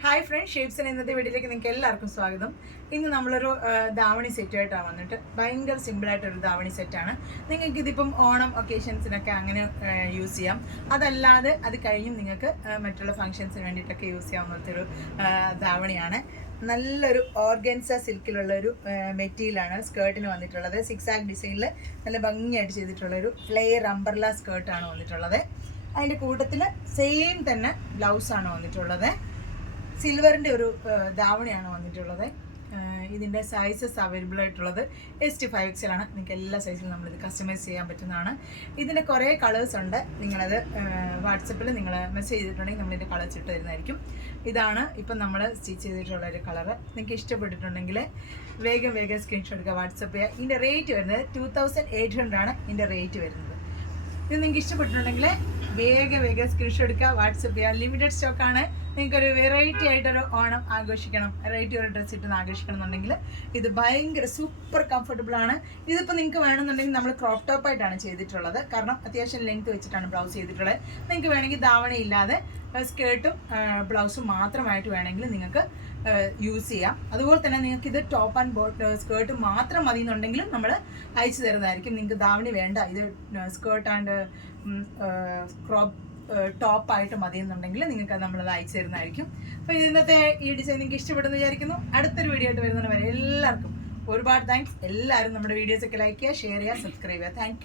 Hi friends, ഷേപ്സിന് ഇന്നത്തെ വീഡിയോയിലേക്ക് നിങ്ങൾക്ക് എല്ലാവർക്കും സ്വാഗതം. ഇന്ന് നമ്മളൊരു ധാവണി സെറ്റായിട്ടാണ് വന്നിട്ട് ഭയങ്കര സിമ്പിളായിട്ടൊരു ധാവണി സെറ്റാണ്. നിങ്ങൾക്ക് ഇതിപ്പം ഓണം ഒക്കേഷൻസിനൊക്കെ അങ്ങനെ യൂസ് ചെയ്യാം. അതല്ലാതെ അത് കഴിഞ്ഞും നിങ്ങൾക്ക് മറ്റുള്ള ഫംഗ്ഷൻസിന് വേണ്ടിയിട്ടൊക്കെ യൂസ് ചെയ്യാവുന്നൊരു ധാവണിയാണ്. നല്ലൊരു ഓർഗൻസ സിൽക്കിലുള്ളൊരു മെറ്റീരിയലാണ് സ്കേർട്ടിന് വന്നിട്ടുള്ളത്. 6 ആഗ് ഡിസൈനിൽ നല്ല ഭംഗിയായിട്ട് ചെയ്തിട്ടുള്ളൊരു ഫ്ലെയർ അംബർല സ്കേർട്ടാണ് വന്നിട്ടുള്ളത്. അതിൻ്റെ കൂട്ടത്തിൽ സെയിം തന്നെ ബ്ലൗസാണ് വന്നിട്ടുള്ളത്. സിൽവറിൻ്റെ ഒരു ധാവണിയാണ് വന്നിട്ടുള്ളത്. ഇതിൻ്റെ സൈസസ് അവൈലബിൾ ആയിട്ടുള്ളത് ST5XL ആണ്. നിങ്ങൾക്ക് എല്ലാ സൈസിലും നമ്മളിത് കസ്റ്റമൈസ് ചെയ്യാൻ പറ്റുന്നതാണ്. ഇതിൻ്റെ കുറേ കളേഴ്സ് ഉണ്ട്. നിങ്ങളത് വാട്സപ്പിൽ നിങ്ങൾ മെസ്സേജ് ചെയ്തിട്ടുണ്ടെങ്കിൽ നമ്മളിതിൻ്റെ കളേഴ്സ് ഇട്ട് തരുന്നതായിരിക്കും. ഇതാണ് ഇപ്പം നമ്മൾ സ്റ്റിച്ച് ചെയ്തിട്ടുള്ളൊരു കളറ്. നിങ്ങൾക്ക് ഇഷ്ടപ്പെട്ടിട്ടുണ്ടെങ്കിൽ വേഗം സ്ക്രീൻഷോട്ട് എടുക്കുക, വാട്സപ്പ് ചെയ്യുക. ഇതിൻ്റെ റേറ്റ് വരുന്നത് 2800 ആണ്. ഇതിൻ്റെ റേറ്റ് വരുന്നത്. ഇത് നിങ്ങൾക്ക് ഇഷ്ടപ്പെട്ടിട്ടുണ്ടെങ്കിൽ വേഗം സ്ക്രീൻഷോട്ട് എടുക്കുക, വാട്സപ്പ് ചെയ്യുക. ലിമിറ്റഡ് സ്റ്റോക്കാണ്. നിങ്ങൾക്കൊരു വെറൈറ്റി ആയിട്ടൊരു ഓണം ആഘോഷിക്കണം, വെറൈറ്റി ഒരു ഡ്രസ്സ് ഇട്ട് ആഘോഷിക്കണം എന്നുണ്ടെങ്കിൽ ഇത് ഭയങ്കര സൂപ്പർ കംഫർട്ടബിൾ ആണ്. ഇതിപ്പോൾ നിങ്ങൾക്ക് വേണമെന്നുണ്ടെങ്കിൽ നമ്മൾ ക്രോപ്പ് ടോപ്പായിട്ടാണ് ചെയ്തിട്ടുള്ളത്. കാരണം അത്യാവശ്യം ലെങ്ത് വെച്ചിട്ടാണ് ബ്ലൗസ് ചെയ്തിട്ടുള്ളത്. നിങ്ങൾക്ക് വേണമെങ്കിൽ ധാവണി ഇല്ലാതെ സ്കേർട്ടും ബ്ലൗസും മാത്രമായിട്ട് വേണമെങ്കിൽ നിങ്ങൾക്ക് യൂസ് ചെയ്യാം. അതുപോലെ തന്നെ നിങ്ങൾക്ക് ഇത് ടോപ്പ് ആൻഡ് സ്കേർട്ട് മാത്രം മതി എന്നുണ്ടെങ്കിലും നമ്മൾ അയച്ചു തരുന്നതായിരിക്കും. നിങ്ങൾക്ക് ധാവണി വേണ്ട, ഇത് സ്കേർട്ട് ആൻഡ് ക്രോപ്പ് ടോപ്പായിട്ട് മതി എന്നുണ്ടെങ്കിൽ നിങ്ങൾക്ക് നമ്മളത് അയച്ചു തരുന്നതായിരിക്കും. അപ്പോൾ ഇന്നത്തെ ഈ ഡിസൈൻ നിങ്ങൾക്ക് ഇഷ്ടപ്പെടുന്നു വിചാരിക്കുന്നു. അടുത്തൊരു വീഡിയോ ആയിട്ട് വരുന്നവരെ എല്ലാവർക്കും ഒരുപാട് താങ്ക്സ്. എല്ലാവരും നമ്മുടെ വീഡിയോസൊക്കെ ലൈക്ക് ചെയ്യുക, ഷെയർ ചെയ്യുക, സബ്സ്ക്രൈബ് ചെയ്യുക. താങ്ക്